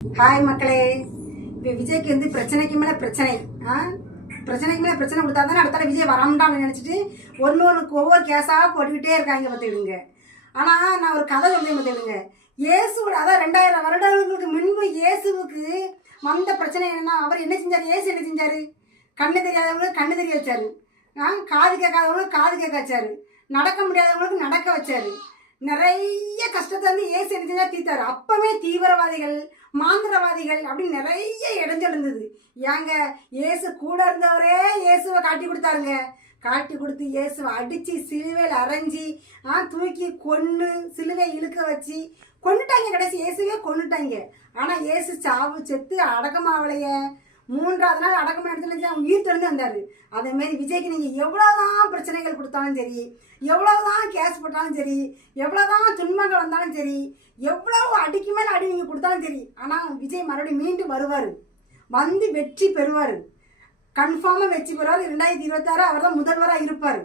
Hi மக்களே. இப்போ விஜய்க்கு வந்து பிரச்சனைக்கு மேலே பிரச்சனை பிரச்சனைக்கு மேலே பிரச்சனை கொடுத்தா தானே அடுத்தால விஜய் வராமட்டான்னு நினச்சிட்டு ஒவ்வொரு கேஸாக போட்டுக்கிட்டே இருக்காங்க பார்த்துக்கிடுங்க. ஆனால் நான் ஒரு கதை சொல்றேன் பார்த்துக்கிடுங்க. இயேசுவோட அதான் 2000 வருடங்களுக்கு முன்பு இயேசுவுக்கு வந்த பிரச்சனை என்னன்னா, அவர் என்ன செஞ்சார்? இயேசு என்ன செஞ்சார்? கண்ணு தெரியாதவங்களுக்கு கண்ணு தெரிய வச்சாரு, காது கேட்காதவங்களுக்கு காது கேட்க வச்சாரு, நடக்க முடியாதவங்களுக்கு நடக்க வச்சாரு. நிறைய கஷ்டத்தை வந்து இயேசு என்ன செஞ்சா தீர்த்தாரு. அப்பவே தீவிரவாதிகள் மாந்திரவாதிகள் அப்படின்னு நிறைய இடைஞ்சல் இருந்தது. ஏங்க இயேசு கூட இருந்தவரே இயேசுவை காட்டி கொடுத்தாருங்க. காட்டி கொடுத்து இயேசுவை அடித்து சிலுவையில் அரைஞ்சி தூக்கி கொன்று சிலுவை இழுக்க வச்சு கொண்டுட்டாங்க. கடைசி இயேசுவே கொண்டுட்டாங்க. ஆனால் இயேசு சாவு செத்து அடக்கமாவளைய 3ஆவது நாள் அடக்கமாக எடுத்து உயிர் திறந்து வந்தார். அதேமாரி விஜய்க்கு நீங்கள் எவ்வளோதான் பிரச்சனைகள் கொடுத்தாலும் சரி, எவ்வளோதான் கேஸ் போட்டாலும் சரி, எவ்வளோதான் துன்பங்கள் வந்தாலும் சரி, எவ்வளோ அடிக்கு மேலே அடி நீங்கள் கொடுத்தாலும் சரி, ஆனால் விஜய் மறுபடியும் மீண்டும் வருவார், வந்து வெற்றி பெறுவார். கன்ஃபார்மாக வெற்றி பெறுவார். 2026 அவர் தான் முதல்வராக இருப்பார்.